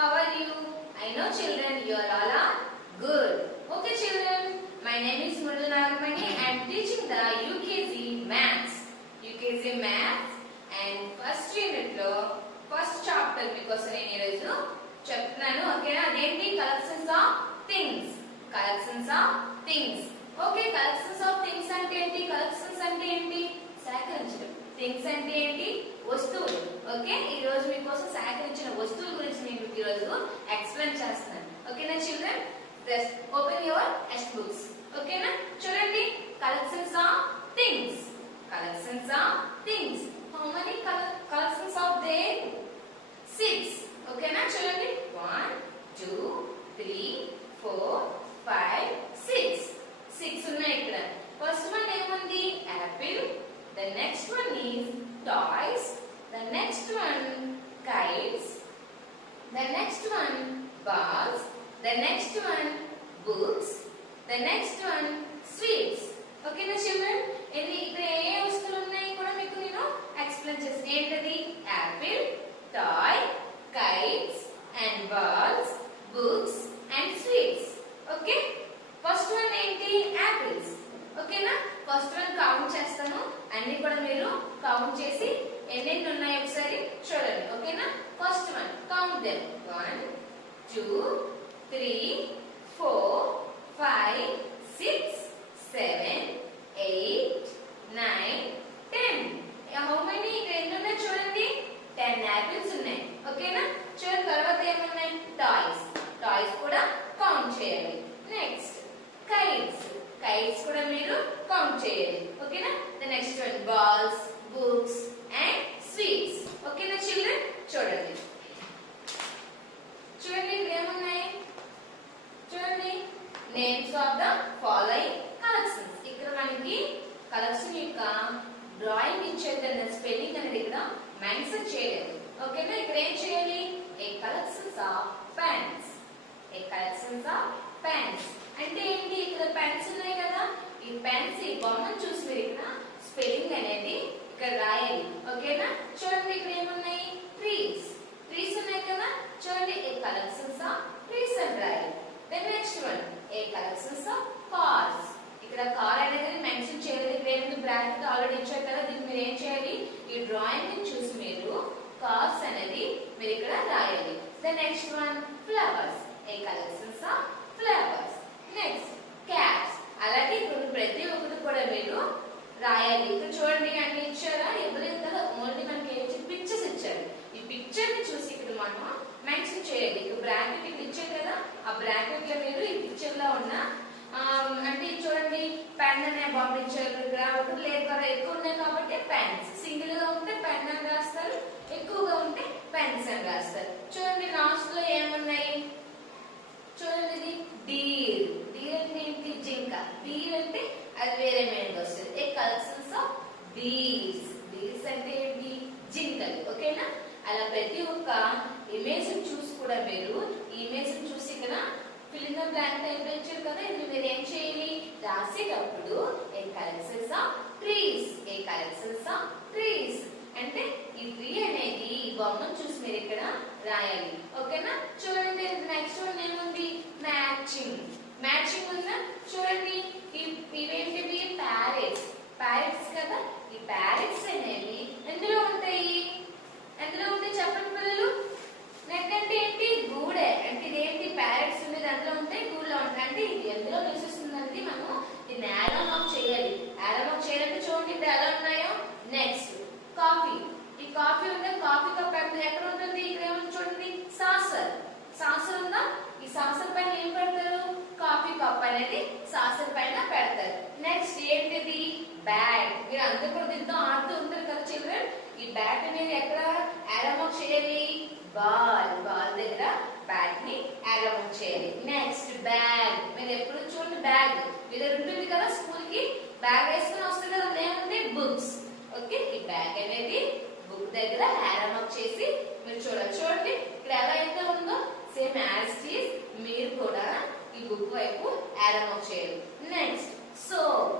How are you? I know children, you are all are good. Okay children, my name is Murli Nagamani. I am teaching the UKG Maths. UKG Maths and first unit lo first chapter మీకోసం నేను ఈరోజు చెప్తున్నాను. ఓకేనా? అదేంటి? Collections of things. Collections of things. Okay, collections of things అంటే ఏంటి? Collections అంటే ఏంటి? సేకరించడం. థింగ్స్ అంటే ఏంటి? వస్తువులు. ఓకే, ఈ రోజు మీకోసం సేకరించిన వస్తువుల గురించి నేను ఈ రోజు ఎక్స్ప్లెయిన్ చేస్తున్నాను. ఓకేనా children? Just open your text books. ఓకేనా? చూడండి, collections of things. Collections of things. How many collections of their? 6. ఓకేనా? చూడండి, 1 2 3 4 5 6. 6 ఉన్నాయి ఇక్కడ. ఫస్ట్ వన్ ఏముంది? Apple. The next one is toys. The next one kites. The next one balls. The next one books. The next one sweets. Okay na children? Endi ikkada ఏ వస్తువులు ఉన్నాయి కూడా మీకు నేను ఎక్స్ప్లెయిన్ చేస్తాను. ఏంటది? Apple, toy, kites and balls, books and sweets. Okay, first one ఏంటి? Apples. ఓకేనా? First one count చేస్తాను, అన్ని కూడా మీరు కౌంట్ చేసి ఎన్ని ఉన్నాయి ఒకసారి చూడండి. ఓకేనా? First one count them. 1 2 3 4 5 6 7 8 9 10. How many? ఎన్ని ఉన్నాయి చూడండి? 10 యాపిల్స్ ఉన్నాయి. ఓకేనా? చూడండి, తర్వాత ఏమున్నాయి? టాయ్స్. టాయ్స్ కూడా కౌంట్ చేయాలి. Next kites. కైట్స్ కూడా మీరు కౌంట్ చేయాలి. ఓకేనా? The next one balls, books and sweets. ఓకేనా చిల్డ్రన్? చూడండి చూడండి ఇక్కడ ఏమున్నాయి చూడండి. Names of the following collections. ఇక్కడ మనకి కలెక్షన్ యొక్క డ్రాయింగ్ ఇచ్చేదన్న స్పెల్లింగ్ అనేది ఇక్కడ మెన్షన్ చేయలేదు. ఓకేనా? ఇక్కడ ఏం చేయాలి? A collections of pens. A collections of pens అంటే ఏంటి? ఇక్కడ పెన్స్ ఉన్నాయి కదా, ఈ పెన్స్ ఈ బొమ్మను చూసి మీరు ఇక్కడ స్పెల్లింగ్ అనేది ఇక్కడ రాయాలి. ఓకేనా? చూడండి ఇక్కడ ఏమున్నాయి? ట్రీస్. ట్రీస్ ఉన్నాయి కదా, చూడండి ఏ కలెక్షన్స్ ఆఫ్ ట్రీస్ అని రాయాలి. Then next one a collections of cars. ఇక్కడ కార్ అనేది మెన్షన్ చేయలేదు. ఇక్కడ ఏముంది? బ్రాకెట్ ఆల్రెడీ ఇచ్చారు కదా, దీన్ని మీరు ఏం చేయాలి? ఈ డ్రాయింగ్ ని చూసి మీరు కార్స్ అనేది మీరు ఇక్కడ రాయాలి. The next one flowers. A collections of flowers. Next caps. అలాగే ఇప్పుడు ప్రతి ఒక్కటి కూడా మీరు రాయాలి. ఇక్కడ చూడండి, అన్ని ఇచ్చారా? ఇవ్వలేదు కదా, ఓన్లీ మనకి ఏం పిక్చర్స్ ఇచ్చారు. ఈ పిక్చర్ ని చూసి ఇక్కడ మనం మెన్షన్ చేయాలి. ఇక్కడ బ్రాకెట్ ఇక్కడ ఇచ్చారు కదా, ఆ బ్రాకెట్ లో మీరు ఈ పిక్చర్ లో ఉన్న అంటే చూడండి, పెన్ అనే బొమ్మ ఇచ్చారు. ఇక్కడ ఒకటి లేదు కదా, ఎక్కువ ఉన్నాయి కాబట్టి పెన్స్. సింగిల్ గా ఉంటే పెన్ అని రాస్తారు, ఎక్కువగా ఉంటే పెన్స్ అని రాస్తారు. చూడండి లాస్ట్ లో ఏమున్నాయి చూడండి, ఇది డీర్. డీర్ అంటే ఏంటి? జింక. డీర్ అంటే అది వేరే మీనింగ్ వస్తుంది. ఏ కలెక్షన్స్ ఆఫ్ డీర్స్. డీర్స్ అంటే ఏంటి? జింకలు. ఓకేనా? అలా ప్రతి ఒక్క ఇమేజ్ చూసి కూడా మీరు ఈ ఇమేజ్ చూసి ఇక్కడ fill in the blank type ఇచ్చారు కదా, ఇది మీరు ఏం చేయాలి? రాసేటప్పుడు a collections of trees. A collections of trees అంటే ఈ ట్రీ అనేది ఈ బొమ్మను చూసి మీరు ఇక్కడ రాయాలి. ఓకేనా? చూడండి నెక్స్ట్ వన్ ఏముంది? మ్యాచింగ్. మ్యాచింగ్ ఉందా? చూడండి, ఇవేంటివి? ప్యారెట్స్. ప్యారెట్స్ కదా, ఈ ప్యారెట్స్ అనేవి ఎందులో ఉంటాయి? ఎందులో ఉంటాయి చెప్పండి పిల్లలు? నెక్ అంటే ఏంటి? గూడే. అంటే ఇదేంటి? ప్యారెట్స్ ఉండేది అందులో ఉంటాయి, గూడులో ఉంటాయి. అంటే ఇది ఎందులో నివసిస్తుందంటే మనం దీన్ని యారో మార్క్ చేయాలి. యారో మార్క్ చేయాలంటే చూడండి ఇప్పుడు ఎలా ఉన్నాయో. Next coffee. ఈ కాఫీ ఉందా? కాఫీ కప్ ఎక్కడ ఉంటుంది? ఇక్కడ ఏముంది చూడండి? సాసర్. సాసర్ ఉందా? ఈ సాసర్ పైన ఏం పెడతారు? కాఫీ కప్ అనేది సాసర్ పైన పెడతారు. నెక్స్ట్ ఏంటిది? బ్యాగ్. మీరు అందరూ కూడా దీంతో ఆడుతూ ఉంటారు కదా చిల్డ్రన్. ఈ బ్యాగ్ అనేది ఎక్కడ యారో మార్క్ చేయాలి? బాల్. బాల్ దగ్గర బ్యాగ్ ని యారో మార్క్ చేయాలి. Next bag. మీరు ఎప్పుడు చూడండి బ్యాగ్ మీద ఉంటుంది కదా, స్కూల్ కి బ్యాగ్ వేసుకుని వస్తుంది కదా, ఏముంది? బుక్స్. ఓకే, ఈ బ్యాగ్ అనేది బుక్ దగ్గర యారో మార్క్ చేసి మీరు చూడాలి. చూడండి ఇక్కడ ఎలా అయితే ఉందో సేమ్ యాజ్ ఇట్ ఈస్ మీరు కూడా ఈ బుక్ వైపు యారో మార్క్ చేయాలి. Next soap.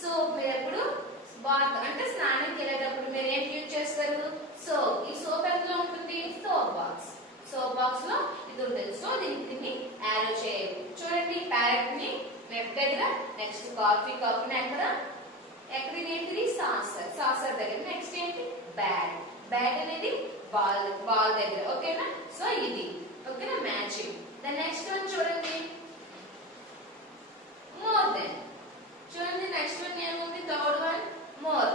సోప్ మీరు ఎప్పుడు బాత్ అంటే స్నానంకి వెళ్ళేటప్పుడు మీరు ఏం యూజ్ చేస్తారు? సోప్. ఈ సోప్ ఎందులో ఉంటుంది? Soap box. సోప్ బాక్స్ లో ఇది ఉంటుంది. సో దీన్ని యారో చేయాలి. చూడండి ప్యారెట్ ని లెఫ్ట్ దగ్గర, నెక్స్ట్ కాఫీని ఎక్కడ ఏంటిది సాసర్ దగ్గర, నెక్స్ట్ ఏంటి బ్యాట్ అనేది బాల్ దగ్గర. ఓకేనా? సో ఇది ఓకేనా మ్యాచింగ్. దెన్ నెక్స్ట్ వన్ చూడండి మోర్ దెన్. చూడండి నెక్స్ట్ వన్ ఏముంది? Third one more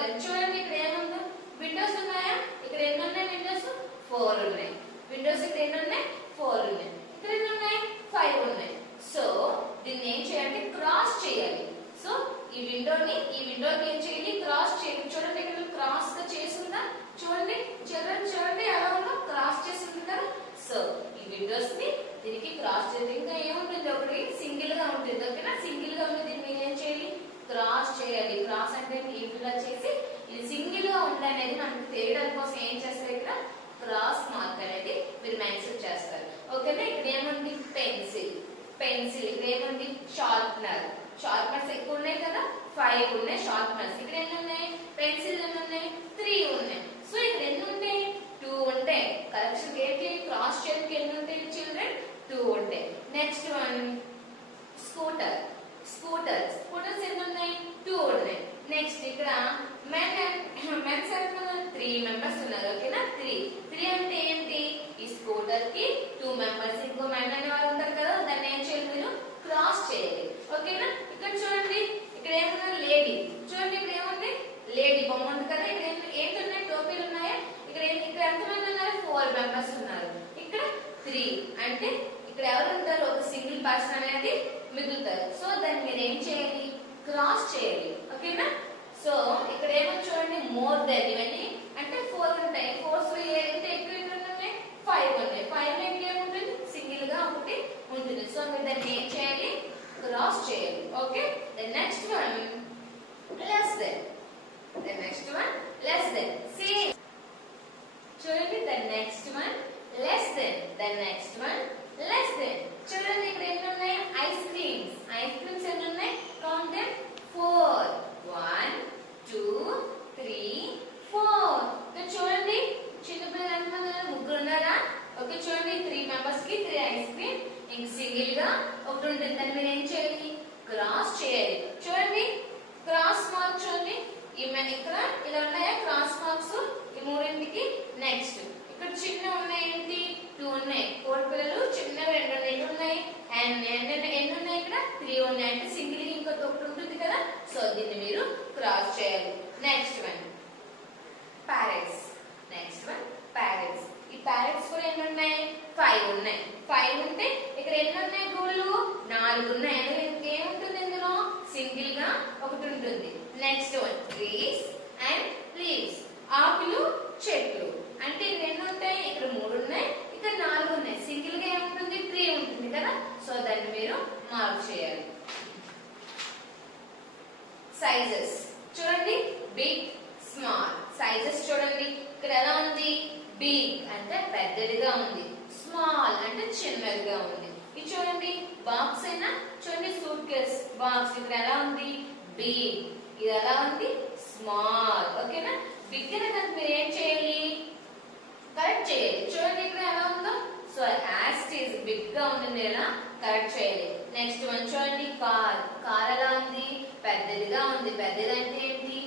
than. చూడండి ఇక్కడ ఏముంది? విండోస్ ఉన్నాయా? ఇక్కడ ఎన్ని ఉన్నాయి విండోస్? 4 ఉన్నాయి. విండోస్ ఇక్కడ ఎన్ని ఉన్నాయి? 4 ఉన్నాయి. ఇక్కడ ఎన్ని ఉన్నాయి? 5 ఉన్నాయి. సో దీన్ని ఏం చేయాలంటే క్రాస్ చేయాలి. సో ఈ విండోకి ఏం చేయాలి? క్రాస్ చేయాలి. చూడండి ఇక్కడ క్రాస్ గా చేస్తుందా? చూడండి చూడండి ఎలా ఉందో క్రాస్ చేస్తుంది కదా. సో ఈ విండోస్ ని దీనికి క్రాస్ చేయాలి. ఇంకా ఏముంటుంది? ఒకటి సింగిల్ గా ఉంటుంది. ఓకేనా? సింగిల్ గా ఉంది. దీన్ని మీరు ఏం చేయాలి? క్రాస్ చేయాలి. క్రాస్ అంటే ఇలా చేసి ఇది సింగిల్ గా ఉంది అనేది మనకు తెలియడం కోసం ఏం చేస్తారు? ఇక్కడ క్రాస్ మార్క్ అనేది మీరు మెన్షన్ చేస్తారు. ఓకేనా? ఇక్కడ ఏముంది? పెన్సిల్. ఇక్కడ ఏముంది? షార్ప్నర్స్ ఎక్కువ ఉన్నాయి కదా, 5 ఉన్నాయి షార్ప్నర్స్. ఇక్కడ ఎన్ని ఉన్నాయి? పెన్సిల్ ఎన్ని ఉన్నాయి? 3 ఉన్నాయి. సో ఇక్కడ ఎన్ని ఉంటాయి? 2 ఉంటాయి. కరెక్షన్ ఏంటి? క్రాస్ చేయడానికి ఎన్ని ఉంటాయి చిల్డ్రన్? 2 ఉంటాయి. నెక్స్ట్ వన్ స్కూటర్స్ ఎన్ని ఉన్నాయి? 2 ఉన్నాయి. నెక్స్ట్ ఇక్కడ మెన్స్ ఎంత 3 మెంబర్స్ ఉన్నారు. ఓకేనా? 3 అంటే ఏంటి? ఈ స్కూటర్ కి 2 మెంబర్స్, ఇంకో మెన్ అనే వాళ్ళు ఉంటారు కదా, దాన్ని ఏం చేయాలి? మీరు క్రాస్ చేయాలి. ఓకేనా? ఇక్కడ చూడండి ఇక్కడ ఏమున్నా? లేడీ. చూడండి ఇక్కడ ఏముంది? లేడీ బొమ్మ ఉంది కదా. ఇక్కడ ఏంటున్నాయి? టోపీలు ఉన్నాయా? ఇక్కడ ఎంతమంది ఉన్నారు? 4 మెంబర్స్ ఉన్నారు. ఇక్కడ 3 అంటే ఇక్కడ ఎవరు ఉంటారు? ఒక సింగిల్ పర్సన్ అనేది మిగులుతారు. సో దాన్ని మీరు ఏం చేయాలి? క్రాస్ చేయాలి. ఓకేనా? సో ఇక్కడ ఏమో చూడండి మోర్ దెన్. ఇవన్నీ అంటే 4 ఉంటాయి. 4 ఏంటి? ఎక్కువ ఉన్నాయి? 5 ఉన్నాయి. 5 లో ఇంకేముంటుంది? సింగిల్ గా ఒకటి ఉంటుంది. సో మీరు దాన్ని ఏం చేయాలి? క్రాస్ చేయాలి. Okay? The next one less then. Same. చూడండి the next one less then. చూడండి ఇక్కడ ఎన్ని ఉన్నాయి? ఐస్ క్రీమ్స్ ఎన్ని ఉన్నాయి? Count them. 4. 1 2 3 4. చూడండి చిన్నపిల్లలు ఎంతమంది ఉన్నారు? 3 ఉన్నారా? ఓకే చూడండి 3 మెంబర్స్ కి 3 ఐస్ క్రీమ్. ఇంక సింగిల్ గా ఒకటి ఉంటుంది. దాన్ని మీరు ఏం చేయాలి? క్రాస్ చేయాలి. చూడండి క్రాస్ మార్క్ చూడండి. ఇక్కడ ఇలా ఉన్నాయా క్రాస్ మార్క్స్? ఈ మూడింటికి. నెక్స్ట్ ఇక్కడ చిన్న ఉన్నాయి ఏంటి? 2 ఉన్నాయి. 4 పిల్లలు చిన్నవి 2 ఉన్నాయి. అండ్ ఎన్ని ఉన్నాయి? ఇక్కడ 3 ఉన్నాయి. అంటే సింగిల్ గా ఇంకొక ఒకటి ఉంటుంది కదా. సో దీన్ని మీరు క్రాస్ చేయాలి. Next one parrots. ఈ ప్యారెట్స్ కూడా ఎన్ని ఉన్నాయి? 5 ఉన్నాయి. 5 ఉంటే ఇక్కడ ఎన్ని ఉన్నాయి? గోళ్ళు 4 ఉన్నాయి. అంటే ఇంకేముంటుంది ఇందులో? సింగిల్ గా ఒకటి ఉంటుంది. Next one trees and leaves. ఆకులు చెట్లు. అంటే ఇక్కడ ఎన్ని ఉంటాయి? ఇక్కడ 3 ఉన్నాయి. ఇక్కడ 4 ఉన్నాయి. సింగిల్ గా ఏముంటుంది? 3 ఉంటుంది కదా. సో దాన్ని మీరు మార్క్ చేయాలి. సైజెస్ చూడండి బిగ్ స్మాల్. సైజెస్ చూడండి ఇక్కడ ఎలా ఉంది? బిగ్ అంటే పెద్దదిగా ఉంది. స్మాల్ అంటే చిన్నదిగా ఉంది. ఇది చూడండి బాక్స్ అయినా చూడండి సూట్ కేస్ బాక్స్. ఇక్కడ ఎలా ఉంది? బిగ్. ఇది ఎలా ఉంది? స్మాల్. ఓకేనా? బిగ్ అనేది మీరు ఏం చేయాలి? కరెక్ట్ చేయాలి. చూడండి ఇక్కడ ఎలా ఉందో. So as it is big గా ఉంటుంది కదా, కరెక్ట్ చేయాలి. నెక్స్ట్ వన్ చూడండి కార్ ఎలా ఉంది? పెద్దదిగా ఉంది. పెద్దది అంటే ఏంటి?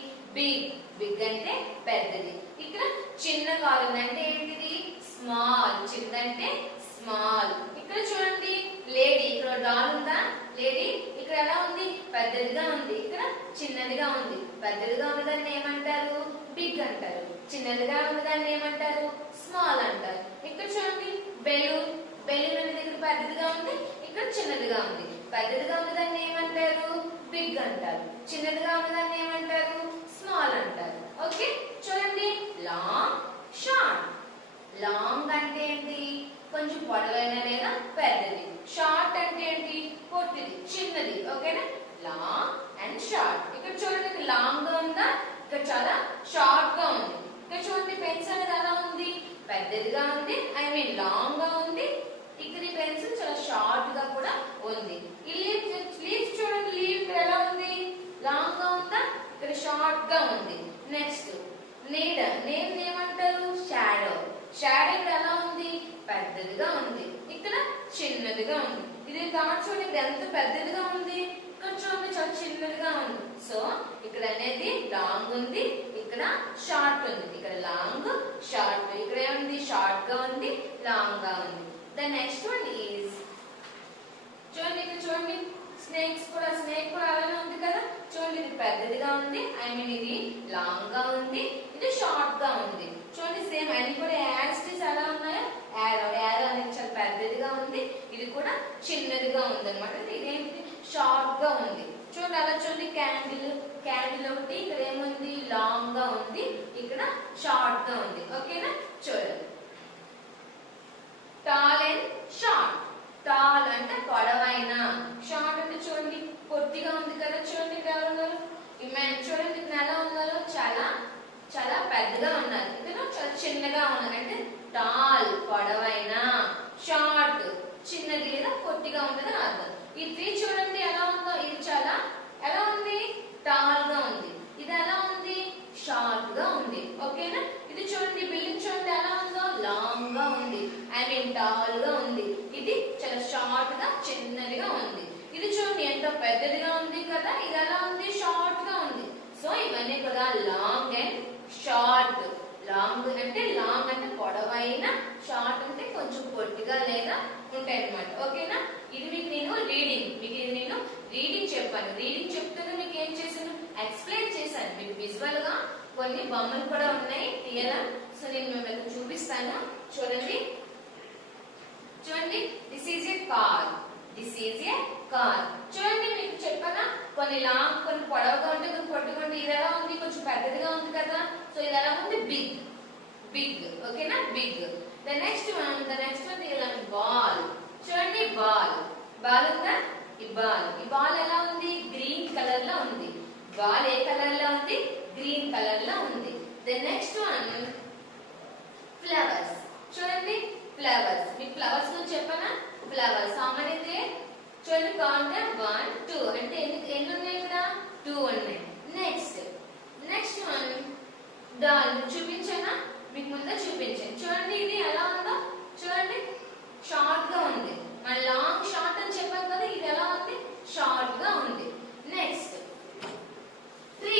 బిగ్ అంటే పెద్దది. ఇక్కడ చిన్న కార్ ఉంది అంటే ఏంటిది? స్మాల్. చిన్నదంటే స్మాల్. ఇక్కడ చూడండి లేడీ. ఇక్కడ డాల్ ఉందా? లేడీ ఇక్కడ ఎలా ఉంది? పెద్దదిగా ఉంది. ఇక్కడ చిన్నదిగా ఉంది. పెద్దదిగా ఉన్నదాన్ని ఏమంటారు? బిగ్ అంటారు. చిన్నదిగా ఉన్నదాన్ని ఏమంటారు? స్మాల్ అంటారు. ఇక్కడ చూడండి బెలూన్ అనేది ఇక్కడ పెద్దదిగా ఉంది. ఇక్కడ చిన్నదిగా ఉంది. పెద్దదిగా ఉన్నదాన్ని ఏమంటారు? బిగ్ అంటారు. చిన్నదిగా ఉన్నదాన్ని ఏమంటారు? స్మాల్ అంటారు. ఓకే చూడండి లాంగ్ షార్ట్. లాంగ్ అంటే ఏంటి? కొంచెం పొడవైన లేదా పెద్దది. షార్ట్ అంటే ఏంటి? పొట్టిది చిన్నది. ఓకేనా? Long and short. ఇక్కడ చూడండి లాంగ్ గా ఉందా? ఇక్కడ చాలా షార్ట్ గా ఉంది. ఇక్కడ చూడండి పెన్సిల్ అనేది ఎలా ఉంది? పెద్దదిగా ఉంది. లాంగ్ గా ఉంది. ఇక్కడ ఈ పెన్సిల్ చాలా షార్ట్ గా కూడా ఉంది. ఈ లీవ్స్ చూడండి. లీవ్ ఎలా ఉంది? లాంగ్ గా ఉందా? ఇక్కడ షార్ట్ గా ఉంది. నెక్స్ట్ నీడ. ఏమంటారు? షాడో. షాడో ఇక్కడ ఎలా ఉంది, పెద్దదిగా ఉంది, ఇక్కడ చిన్నదిగా ఉంది. ఇది చూడండి ఇక్కడ ఎంత పెద్దదిగా ఉంది, ఇక్కడ చూడండి చాలా చిన్నదిగా ఉంది. సో ఇక్కడ అనేది లాంగ్ ఉంది, ఇక్కడ షార్ట్ ఉంది. ఇక్కడ లాంగ్ షార్ట్, ఇక్కడ ఏముంది షార్ట్ గా ఉంది, లాంగ్ గా ఉంది. ద నెక్స్ట్ వన్ ఈజ్ చూడండి, ఇక్కడ చూడండి స్నేక్ కూడా అలానే ఉంది కదా. చూడండి ఇది పెద్దదిగా ఉంది, ఐ మీన్ ఇది లాంగ్ గా ఉంది, ఇది షార్ట్ గా ఉంది. చూడండి సేమ్ అన్ని కూడా యాస్టిస్ ఎలా ఉన్నాయో, యారో అనేది చాలా పెద్దదిగా ఉంది, ఇది కూడా చిన్నదిగా ఉంది అనమాట. ఇదేంటి షార్ట్ గా ఉంది. చూడండి అలా చూడండి క్యాండిల్ ఒకటి ఇక్కడ ఏముంది లాంగ్ గా ఉంది, ఇక్కడ షార్ట్ గా ఉంది. ఓకేనా, చూడండి టాల్ అండ్ షార్ట్. టాల్ అంటే పొడవైన, షార్ట్ అంటే చూడండి పొట్టిగా ఉంది కదా. చూడండి ఇక్కడ ఎలా ఉన్నారు, చూడండి ఇక్కడ ఎలా ఉన్నారు, చాలా చాలా పెద్దగా ఉన్నారు, ఇక్కడ చాలా చిన్నగా ఉన్నారు. అంటే టాల్ పొడవైన, షార్ట్ చిన్నది లేదా పొట్టిగా ఉందని అర్థం. ఈ త్రీ చూడండి ఎలా ఉందో, ఇది చాలా ఎలా ఉంది టాల్ గా ఉంది, ఇది ఎలా ఉంది షార్ట్ గా ఉంది. ఓకేనా, ఇది చూడండి బిల్డింగ్ చూడండి ఎలా ఉందో లాంగ్ గా ఉంది, ఐ మీన్ టాల్ గా ఉంది, ఇది చాలా షార్ట్ గా చిన్నదిగా ఉంది. ఇది చూడండి ఎంత పెద్దదిగా ఉంది కదా, ఇది ఎలా ఉంది షార్ట్ గా ఉంది. సో ఇవన్నీ కూడా లాంగ్ అండ్ షార్ట్. లాంగ్ అంటే పొడవైన, షార్ట్ అంటే కొంచెం పొట్టిగా లేదా ఉంటాయి అన్నమాట. ఓకేనా, ఇది మీకు నేను రీడింగ్ చెప్పాను. రీడింగ్ చెప్తాను మీకు ఏం చేశాను, ఎక్స్ప్లెయిన్ చేశాను. మీకు విజువల్ గా కొన్ని బొమ్మలు కూడా ఉన్నాయి తీయడం. సో నేను మీకు చూపిస్తాను. చూడండి దిస్ ఈజ్ ఏ కార్, చూడండి మీకు చెప్పనా కొన్ని లాంగ్ కొన్ని పొడవుగా ఉంటే కొన్ని పొట్టిగా ఉంటే. ఇది ఎలా ఉంది కొంచెం పెద్దదిగా ఉంది కదా. సో ఇది ఎలా ఉంది బిగ్. ఓకేనా, big. The next one ball. చూడండి బాల్ ఉందా, ఈ బాల్ ఎలా ఉంది గ్రీన్ కలర్ లో ఉంది. బాల్ ఏ కలర్ లో ఉంది, గ్రీన్ కలర్ లో ఉంది. The next one flowers. చూడండి ఫ్లవర్స్, మీకు ఫ్లవర్స్ గురించి చెప్పనా. Flowers how many there? చూడండి కౌంట్ 1 2 అంటే ఎన్ని ఉన్నాయి ఇక్కడ 2 ఉన్నాయి. Next one doll. చూపించానా, మీకు ముందే చూపించాను. చూడండి ఇది ఎలా ఉందో, చూడండి షార్ట్ గా ఉంది. మన లాంగ్ షార్ట్ అని చెప్పాను కదా, ఇది ఎలా ఉంది షార్ట్ గా ఉంది. Next tree.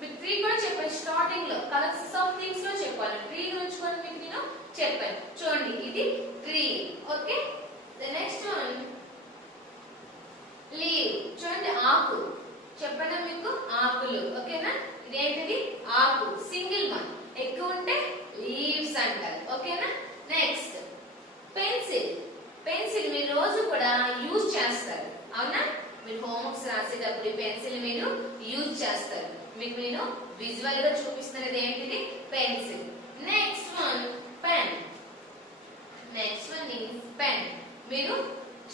మీకు ట్రీ కూడా చెప్పాను స్టార్టింగ్ లో, కలర్స్ ఆఫ్ థింగ్స్ లో చెప్పాను. ట్రీ గురించి కూడా మీకు నేను చెప్పాను. చూడండి ఇది tree. Okay, the next one leave. చూడండి ఆకు. చెప్పండి మీకు ఆకులు. ఓకేనా, ఇదేంటిది ఆకు, సింగిల్ వన్. ఎక్కువ ఉంటే లీవ్స్ అంటారు. ఓకేనా, నెక్స్ట్ పెన్సిల్ మీరు రోజు కూడా యూజ్ చేస్తారు. అవునా, మీరు హోంవర్క్స్ రాసేటప్పుడు ఈ పెన్సిల్ మీరు యూజ్ చేస్తారు. మీకు నేను విజువల్ గా చూపిస్తున్నది ఏంటిది pencil. Next one pen. Pen మీరు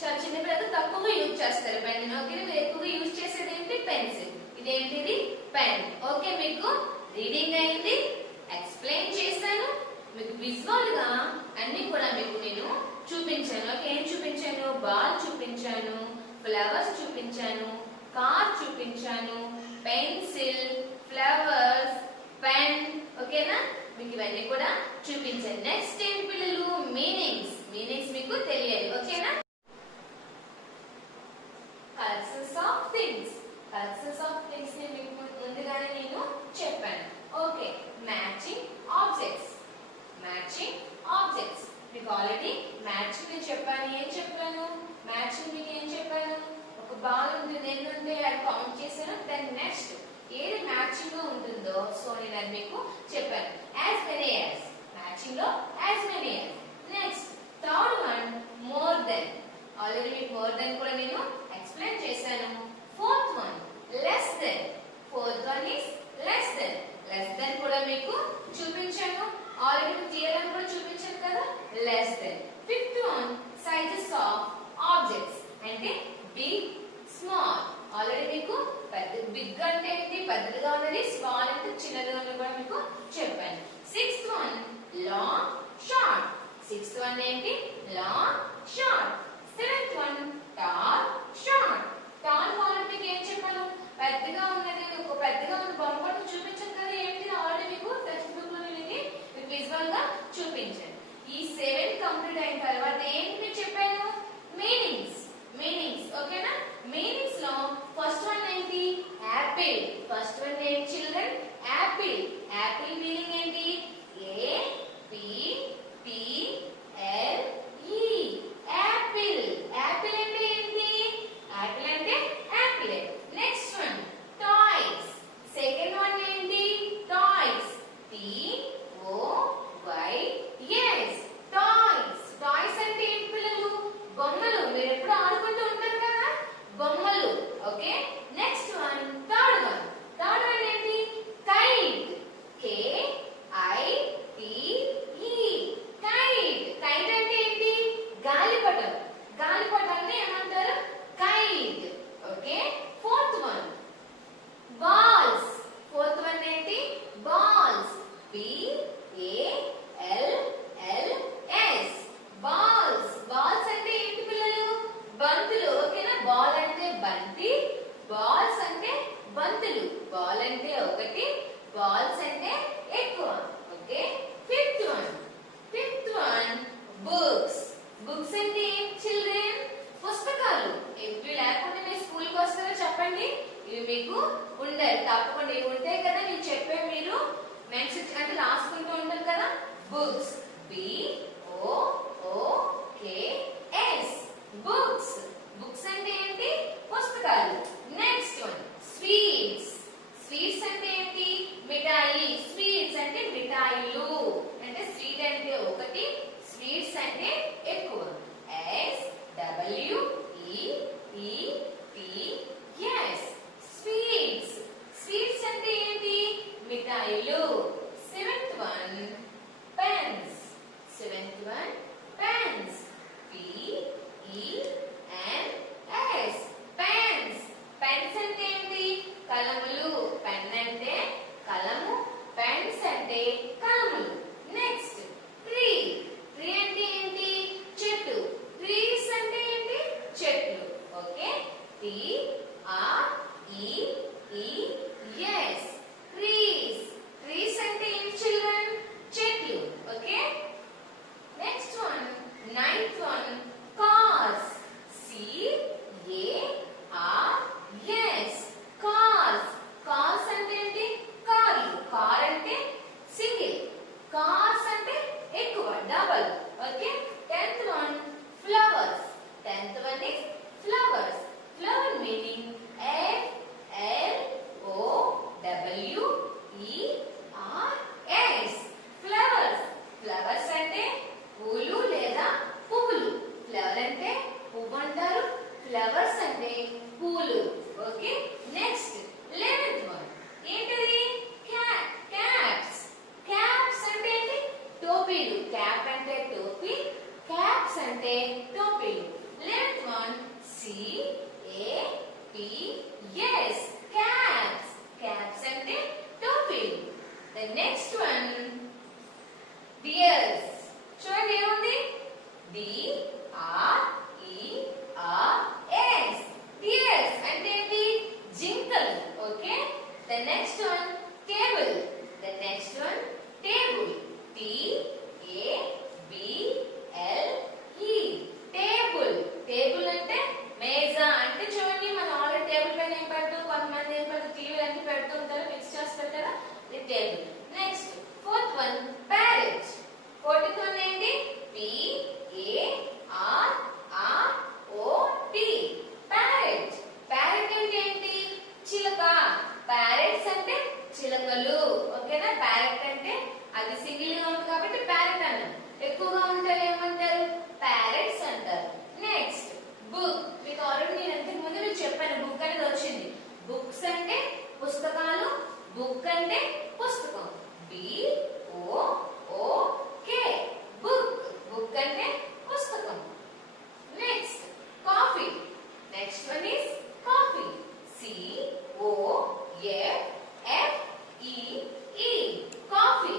చిన్న పిల్లలు తక్కువగా యూజ్ చేస్తారు పెన్. ఓకే, మీరు ఎక్కువగా యూజ్ చేసేది ఏంటి పెన్సిల్. ఇదేంటిది పెన్. ఓకే, మీకు రీడింగ్ అయింది, ఎక్స్ప్లెయిన్ చేశాను, మీకు విజువల్ గా అన్ని కూడా మీకు నేను చూపించాను. ఓకే, ఏం చూపించాను, బాల్ చూపించాను, ఫ్లవర్స్ చూపించాను, కార్ చూపించాను, పెన్సిల్, ఫ్లవర్స్, పెన్. ఓకేనా, మీకు ఇవన్నీ కూడా చూపించాను. నెక్స్ట్ ఏంటి పిల్లలు, మీనింగ్స్ మీకు తెలియాలి. ఓకేనా, కలెక్షన్స్ ఆఫ్ థింగ్స్ ని మీకు ముందుగానే నేను చెప్పాను. ఓకే, మ్యాచింగ్ ఆబ్జెక్ట్స్ మీకు ఆల్రెడీ మ్యాచింగ్ నేను చెప్పాను. ఏం చెప్పాను మ్యాచింగ్ మీకు ఏం చెప్పాను, ఒక బాల్ ఉంటుంది, ఏంటంటే అది కౌంట్ చేశాను. దాని నెక్స్ట్ ఏది మ్యాచింగ్ లో ఉంటుందో సో నేను అది మీకు చెప్పాను. యాజ్ మెనీ యాజ్, మ్యాచింగ్ లో as many as. Next third one more than. Already మీకు మోర్ దెన్ కూడా నేను ఎక్స్ప్లెయిన్ చేశాను. Fourth one less then. Fourth one is less than కూడా మీకు చూపించాను. ఆల్రెడీ మీకు థియరమ్ కూడా చూపించాను కదా, less than. Fifth one sizes of objects అంటే బిగ్, స్మాల్. ఆల్రెడీ మీకు బిగ్ అంటే ఏంటి పెద్దదిగా ఉన్నది, స్మాల్ అంటే చిన్నదిగా ఉన్నది కూడా మీకు చెప్పాను. Sixth one long, short. Sixth one ఏంటి long, short. Seventh one tall, short. Tall already మీకు ఏం చెప్పాను, పెద్దగా ఉన్నది, ఒక పెద్దగా ఉన్న బొమ్మ కూడా చూపించాను కదా. ఏంటి ఆల్రెడీ మీకు టెక్స్ట్ బుక్ లో విజువల్ గా చూపించాను. కంప్లీట్ అయిన తర్వాత ఏంటి మీరు చెప్పాను మీనింగ్స్ ఓకేనా మీనింగ్స్ లో ఫస్ట్ వన్ ఏంటి యాపిల్ ఫస్ట్ వన్ ఏంటి చిల్డ్రన్ యాపిల్ యాపిల్ మీనింగ్ ఏంటి A P T L E apple apple అంటే ఏంటి యాపిల్ అంటే apple next one toys second one ఏంటి toys T O Y S toys toys అంటే ఏంటి పిల్లలు బొమ్మలు మీరు ఎప్పుడు ఆడుకుంటూ ఉంటారు కదా బొమ్మలు okay next one third one ఏంటి kite K I T E kite kite అంటే ఏంటి గాలిపటాన్ని ఏమంటారు kite okay fourth one fourth one ఏంటి balls B A L L S balls అంటే ఏంటి పిల్లలు బంతులు ఓకేనా బాల్ అంటే బంతి బాల్స్ అంటే బంతులు బాల్ అంటే ఒకటి బాల్స్ అంటే ఎక్కువ ఓకే ఫిఫ్త్ వన్ బుక్స్ అంటే ఏం చిల్డ్రన్ పుస్తకాలు ఇవి లేకుండా మీరు స్కూల్కి వస్తారో చెప్పండి ఇవి మీకు ఉండాలి తప్పకుండా ఇవి ఉంటాయి కదా నేను చెప్పే మీరు నెక్స్ట్ అంటే రాసుకుంటూ ఉంటారు కదా బుక్స్ బి ఓ ఓ కే ఎస్ బుక్స్ అంటే ఏంటి పుస్తకాలు నెక్స్ట్ వన్ స్వీట్స్ అంటే ఏంటి మిఠాయి స్వీట్స్ అంటే మిఠాయిలు అంటే స్వీట్ అంటే ఒకటి స్వీట్స్ అంటే ఎక్కువ ఎస్ డబ్ల్యూ ఈ ఈ టి ఎస్ స్వీట్స్ అంటే ఏంటి మిఠాయిలు సెవెంత్ వన్ పెన్స్ పి ఈ ఎన్ ఎస్ పెన్స్ అంటే ఏంటి కలములు పెన్ అంటే కలము పెన్స్ అంటే కలములు నెక్స్ట్ ట్రీ అంటే ఏంటి చెట్టు ట్రీస్ అంటే ఏంటి చెట్లు ఓకే టి ఆర్ ఈ ఈ ఎస్ ట్రీస్ అంటే ఏంటి చిల్డ్రన్ చెట్లు okay next one ninth one cars C A R S cars అంటే ఏంటి కార్ అంటే సింగిల్ కార్స్ అంటే ఎక్కువ double okay tenth one flowers flower meaning F L O W E R S flowers అంటే పూలు లేదా పువ్వులు ఫ్లవర్ అంటే పువ్వు అంటారు ఫ్లవర్స్ అంటే పూలు ఓకే నెక్స్ట్ 11th వన్ ఏంటిది క్యాప్స్ అంటే ఏంటి టోపీలు క్యాప్ అంటే టోపీ క్యాప్స్ అంటే టోపీలు 11th one C A P S caps అంటే టోపీలు ద నెక్స్ట్ వన్ డియర్స్ చూడండి ఏముంది D R E R S deers అంటే ఏంటి జింకలు okay the next one table T A B L E table అంటే మేజా అంటే చూడండి మనం ఆల్రెడీ టేబుల్ పైన ఏం పెడతాం కొంతమంది ఏం పెడతారు టీవీ అన్ని పెడుతూ ఉంటారు మిక్స్ చేస్తారు కదా ఇది table next fourth one parrot 14th one ఏంటి P A R R O T parrot అంటే ఏంటి చిలక ప్యారెట్స్ అంటే చిలకలు ఓకేనా ప్యారెట్ అంటే అది సింగిల్ గా ఉంది కాబట్టి ప్యారెట్ అన్నారు ఎక్కువగా ఉంటారు ఏమంటారు ప్యారెట్స్ అంటారు నెక్స్ట్ బుక్ మీకు ఆల్రెడీ నేను ఇంతకు ముందు మీకు చెప్పాను బుక్ అనేది వచ్చింది బుక్స్ అంటే పుస్తకాలు బుక్ అంటే పుస్తకం బి ఓ ఓ కే బుక్ అంటే పుస్తకం next coffee next one is coffee C O F F E E coffee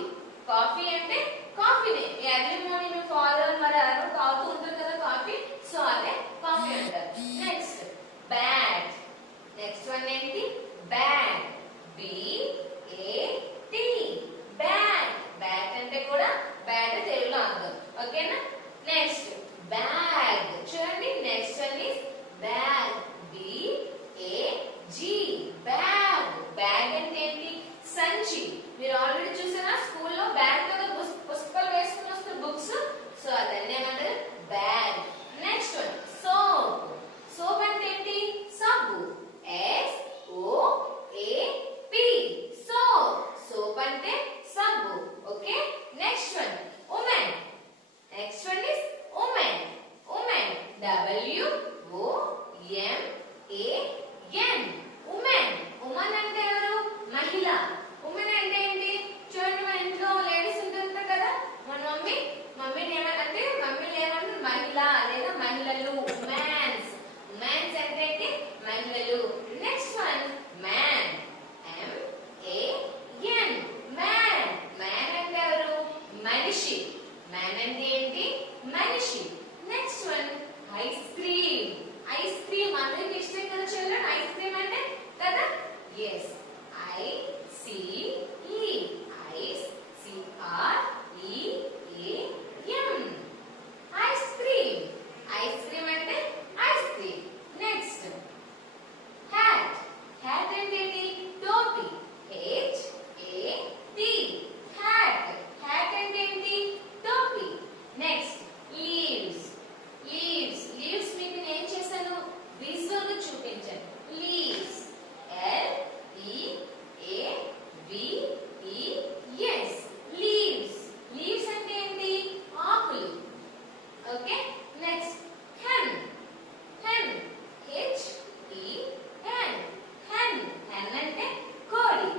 అంటే కాఫీనే ఎవ్రీ మార్నింగ్ మీ ఫాదర్ మరి ఎవరు తాగుతూ ఉంటారు కదా కాఫీ సో అదే కాఫీ అంటారు నెక్స్ట్ బ్యాట్ నెక్స్ట్ వన్ ఏంటి bat B A T bat అంటే కూడా మనిషి. మీరు ఆల్రెడీ చూసారా స్కూల్లో బ్యాగ్ మీద పుస్తకాలు వేసుకుని వస్తారు బుక్స్. సో అదన్నీ ఏమంటారు bag. Next one soap. Soap అంటే ఏంటి సబ్బు. SOAP soap. సోప్ అంటే సబ్బు. Okay. Next one women. Next one is women. Women WOMAN women. Women అంటే ఎవరు మహిళ. ఉమెన్ అంటే ఏంటి చూడండి మన ఇంట్లో లేడీస్ ఉంటుంటారు కదా మన మమ్మీని ఏమంటే మమ్మీని ఏమంటారు మహిళ లేదా మహిళలు ఉమెన్స్. ఉమెన్స్ అంటే ఏంటి మహిళలు. Next one man. MAN man. Man అంటే ఎవరు మనిషి. మ్యాన్ అంటే ఏంటి మనిషి. Next one ice cream. Ice cream అందరికి ఇష్టం కదా చిల్డ్రన్ ఐస్ క్రీమ్ అంటే కదా. yes ICE ice CREAM ice cream. Ice cream అంటే ice cream. Next hat. Hat అంటే ఏంటి టోపీ. HAT hat. హ్యాట్ అంటే ఏంటి టోపీ. Next leaves. లీవ్స్. లీవ్స్ మీకు నేను ఏం చేశాను విజువల్ గా చూపించాను. Leaves LEAVES leaves. లీవ్స్ అంటే ఏంటి ఆకులు. Okay. Next hen. Hen HEN hen. Hen అంటే కోడి.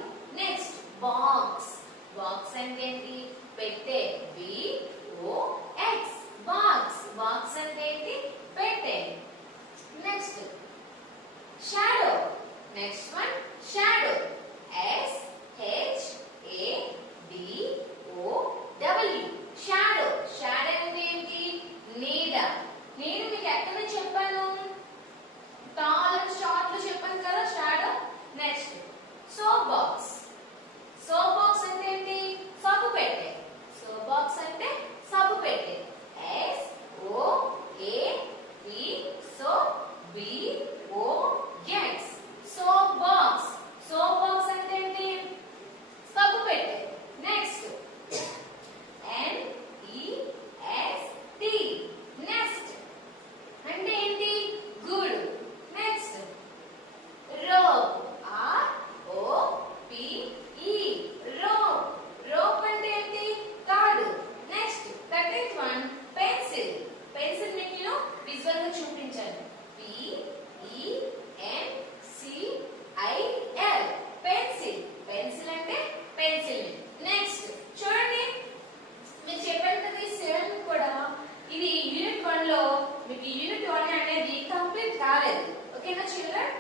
Next box. బాక్స్ అంటే ఏంటి పెట్టె. BOX box. బాక్స్ అంటే ఏంటి పెట్టె. Next shadow. Next one shadow. SHADOW shadow. Shadow అంటే ఏంటి నీడ. నేను మీకు ఎక్కడ నుంచి చెప్పాను టాల్ అండ్ షార్ట్ లో చెప్పాను కదా shadow. Next soap box. Soap box అంటే ఏంటి సబ్బు పెట్టె. సోప్ బాక్స్ అంటే సబ్బు పెట్టె. SOAP soap BOX soap box. Soap box అంటే ఏంటి సబ్బు పెట్టె. నెక్స్ట్ NEST నెస్ట్ అంటే ఏంటి గూడు. Next rope. ROPE rope. Rope అంటే ఏంటి తాడు. Next 13th one pencil. Pencil మీకు నేను విజువల్ గా చూపించాను. PENCIL pencil. పెన్సిల్ అంటే పెన్సిల్. నెక్స్ట్ చూడండి మీకు చెప్పాను కదా ఈ 7 కూడా ఇది యూనిట్ 1 లో మీకు యూనిట్ 1 అనేది కంప్లీట్ కాలేదు. ఓకేనా చిల్డ్రన్.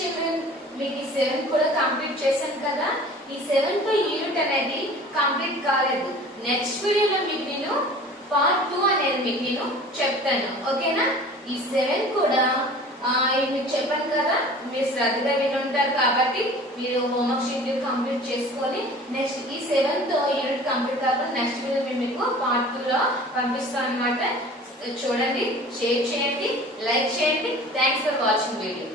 చిల్డ్రన్ మీకు ఈ 7 కూడా కంప్లీట్ చేశాను కదా. ఈ 7th యూనిట్ అనేది కంప్లీట్ కాలేదు. నెక్స్ట్ వీడియోలో మీకు నేను పార్ట్ 2 అనేది మీకు నేను చెప్తాను. ఓకేనా. ఈ 7 కూడా ఇది మీకు చెప్పాను కదా మీరు శ్రద్ధగా వినుంటారు కాబట్టి మీరు హోంవర్క్ షెడ్యూల్ కంప్లీట్ చేసుకొని నెక్స్ట్ ఈ 7th యూనిట్ కంప్లీట్ కాకుండా నెక్స్ట్ వీడియో మేము మీకు పార్ట్ 2 లో పంపిస్తాం అన్నమాట. చూడండి, షేర్ చేయండి, లైక్ చేయండి. Thanks for watching video.